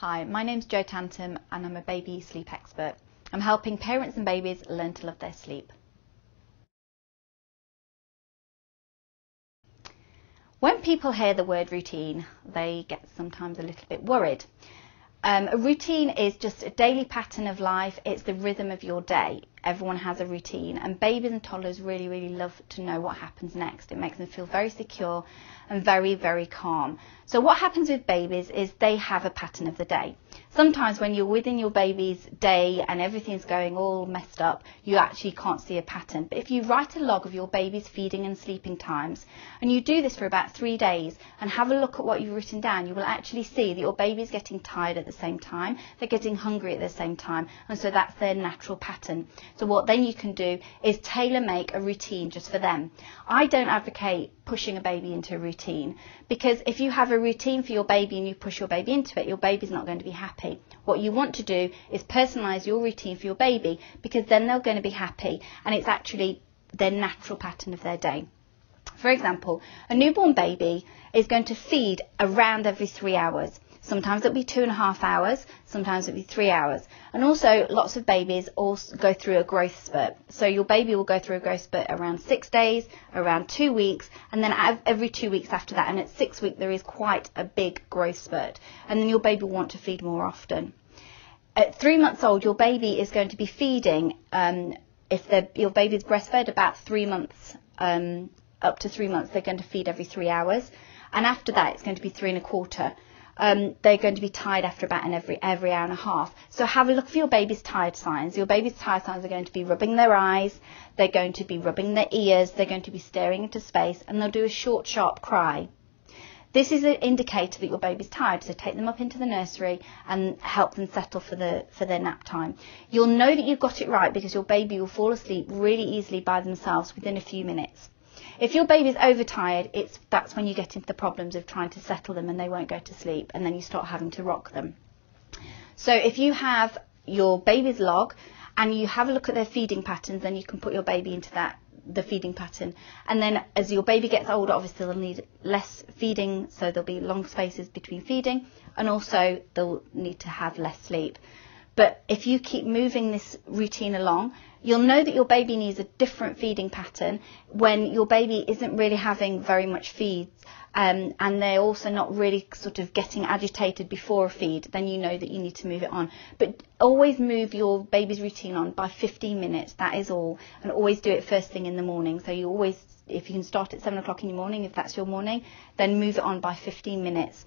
Hi, my name's Jo Tantum and I'm a baby sleep expert. I'm helping parents and babies learn to love their sleep. When people hear the word routine, they get sometimes a little bit worried. A routine is just a daily pattern of life. It's the rhythm of your day. Everyone has a routine, and babies and toddlers really love to know what happens next. It makes them feel very secure and very calm. So what happens with babies is they have a pattern of the day. Sometimes when you're within your baby's day and everything's going all messed up, you actually can't see a pattern. But if you write a log of your baby's feeding and sleeping times, and you do this for about 3 days and have a look at what you've written down, you will actually see that your baby's getting tired at the same time, they're getting hungry at the same time, and so that's their natural pattern. So what then you can do is tailor make a routine just for them. I don't advocate pushing a baby into a routine, because if you have a routine for your baby and you push your baby into it, your baby's not going to be happy. What you want to do is personalise your routine for your baby, because then they're going to be happy and it's actually their natural pattern of their day. For example, a newborn baby is going to feed around every 3 hours. Sometimes it'll be 2.5 hours, sometimes it'll be 3 hours. And also lots of babies also go through a growth spurt. So your baby will go through a growth spurt around 6 days, around 2 weeks, and then every 2 weeks after that. And at 6 weeks, there is quite a big growth spurt. And then your baby will want to feed more often. At 3 months old, your baby is going to be feeding, if your baby's breastfed about 3 months, up to 3 months, they're going to feed every 3 hours. And after that, it's going to be 3.25. They're going to be tired after about every hour and a half. So have a look for your baby's tired signs. Your baby's tired signs are going to be rubbing their eyes, they're going to be rubbing their ears, they're going to be staring into space, and they'll do a short, sharp cry. This is an indicator that your baby's tired, so take them up into the nursery and help them settle for their nap time. You'll know that you've got it right because your baby will fall asleep really easily by themselves within a few minutes. If your baby's overtired, that's when you get into the problems of trying to settle them and they won't go to sleep, and then you start having to rock them. So if you have your baby's log and you have a look at their feeding patterns, then you can put your baby into the feeding pattern. And then as your baby gets older, obviously they'll need less feeding, so there'll be long spaces between feeding, and also they'll need to have less sleep. But if you keep moving this routine along, you'll know that your baby needs a different feeding pattern when your baby isn't really having very much feeds, and they're also not really sort of getting agitated before a feed. Then you know that you need to move it on. But always move your baby's routine on by 15 minutes, that is all, and always do it first thing in the morning. So you always, if you can start at 7 o'clock in the morning, if that's your morning, then move it on by 15 minutes.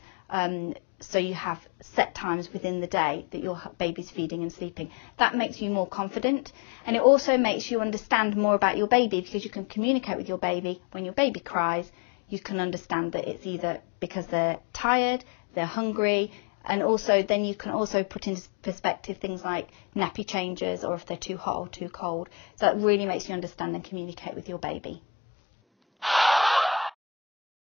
So you have set times within the day that your baby's feeding and sleeping. That makes you more confident, and it also makes you understand more about your baby, because you can communicate with your baby. When your baby cries, you can understand that it's either because they're tired, they're hungry, and also then you can also put into perspective things like nappy changes or if they're too hot or too cold. So that really makes you understand and communicate with your baby.